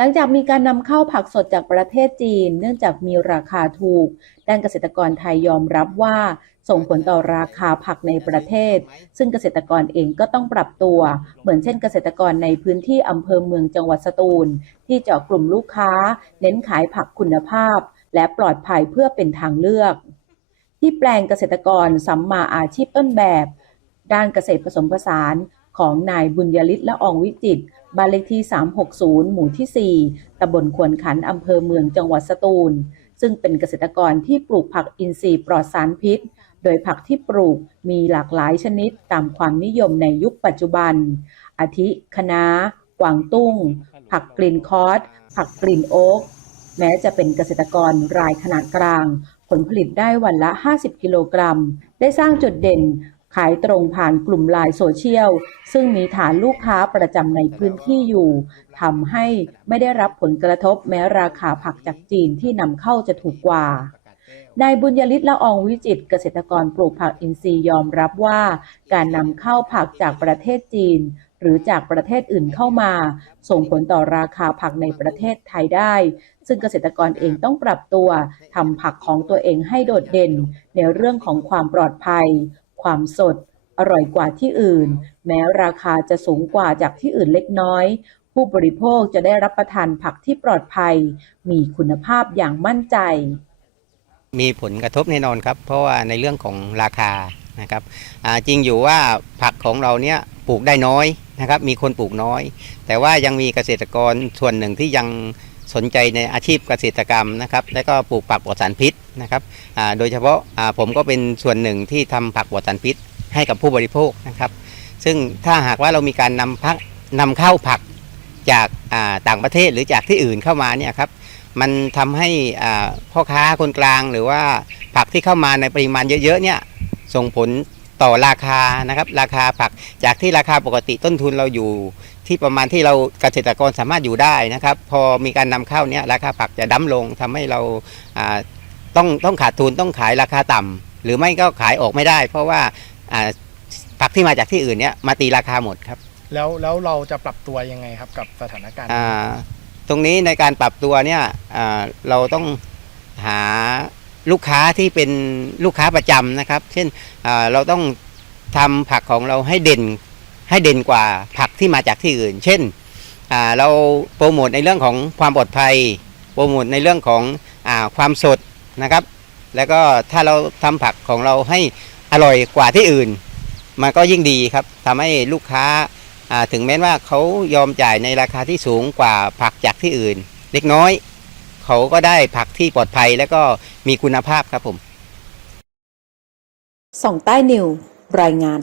หลังจากมีการนำเข้าผักสดจากประเทศจีน เนื่องจากมีราคาถูก ด้านเกษตรกรไทยยอมรับว่า ส่งผลต่อราคาผักในประเทศ ซึ่งเกษตรกรเองก็ต้องปรับตัว เหมือนเช่นเกษตรกรในพื้นที่อำเภอเมืองจังหวัดสตูล ที่เจาะกลุ่มลูกค้า เน้นขายผักคุณภาพ และปลอดภัยเพื่อเป็นทางเลือก ที่แปลงเกษตรกรสัมมาอาชีพต้นแบบ ด้านเกษตรผสมผสานของนายบุญยฤทธิ์ละอองวิจิตร บ้านเลขที่ 360 หมู่ที่ 4ตำบลควนขันอำเภอเมืองจังหวัดสตูล ซึ่งเป็นเกษตรกรที่ปลูกผักอินทรีย์ปลอดสารพิษ โดยผักที่ปลูกมีหลากหลายชนิดตามความนิยมในยุคปัจจุบัน อาทิคะน้ากวางตุ้ง ผักกลิ่นคอสผักกลิ่นโอ๊ก แม้จะเป็นเกษตรกรรายขนาดกลาง ผลผลิตได้วันละ 50 กิโลกรัม ได้สร้างจุดเด่น ขายตรงผ่านกลุ่มไลน์โซเชียล ซึ่งมีฐานลูกค้าประจำในพื้นที่อยู่ทำให้ไม่ได้รับผลกระทบแม้ราคาผักจากจีนที่นำเข้าจะถูกกว่านายบุญยฤทธิ์ละอองวิจิตเกษตรกรปลูกผักอินทรีย์ยอมรับว่า การนำเข้าผักจากประเทศจีน หรือจากประเทศอื่นเข้ามา ส่งผลต่อราคาผักในประเทศไทยได้ ซึ่งเกษตรกรเองต้องปรับตัวทำผักของตัวเองให้โดดเด่นในเรื่องของความปลอดภัย ความสด อร่อยกว่าที่อื่น แม้ราคาจะสูงกว่าจากที่อื่นเล็กน้อย ผู้บริโภคจะได้รับประทานผักที่ปลอดภัย มีคุณภาพอย่างมั่นใจ มีผลกระทบแน่นอนครับ เพราะว่าในเรื่องของราคานะครับจริงอยู่ว่าผักของเราเนี่ยปลูกได้น้อยนะครับ มีคนปลูกน้อย แต่ว่ายังมีเกษตรกรส่วนหนึ่งที่ยัง สนใจในอาชีพเกษตรกรรมนะครับและก็ปลูกผักปลอดสารพิษนะครับโดยเฉพาะาผมก็เป็นส่วนหนึ่งที่ทำผักปลอดสารพิษ ให้กับผู้บริโภคนะครับ ซึ่งถ้าหากว่าเรามีการนำพักนำเข้าผักจากาต่างประเทศหรือจากที่อื่นเข้ามาเนี่ยครับมันทำให้พ่อค้าคนกลางหรือว่าผักที่เข้ามาในปริมาณเยอะๆเนี่ยส่งผล ต่อราคานะครับราคาผักจากที่ราคาปกติต้นทุนเราอยู่ ที่ประมาณที่เราเกษตรกรสามารถอยู่ได้นะครับ พอมีการนำเข้าเนี่ยราคาผักจะดั้มลงทำให้เราอ่าต้องต้องขาดทุนต้องขายราคาต่ำหรือไม่ก็ขายออกไม่ได้ เพราะว่าอ่าผักที่มาจากที่อื่นเนี่ยมาตีราคาหมดครับ แล้วแล้วเราจะปรับตัวยังไงครับกับสถานการณ์นี้อ่าตรงนี้ในการปรับตัวเนี่ยอ่าเราต้องหา ลูกค้าที่เป็นลูกค้าประจำนะครับ เช่นเราต้องทำผักของเราให้เด่นให้เด่นกว่าผักที่มาจากที่อื่น เช่นเราโปรโมทในเรื่องของความปลอดภัย โปรโมทในเรื่องของอความสดนะครับ แล้วก็ถ้าเราทำผักของเราให้อร่อยกว่าที่อื่น มันก็ยิ่งดีครับทำให้ลูกค้าถึงแม้ว่าเขายอมจ่ายในราคาที่สูงกว่าผักจากที่อื่น เล็กน้อย เขาก็ได้ผักที่ปลอดภัยและก็มีคุณภาพครับผมส่องใต้นิวรายงาน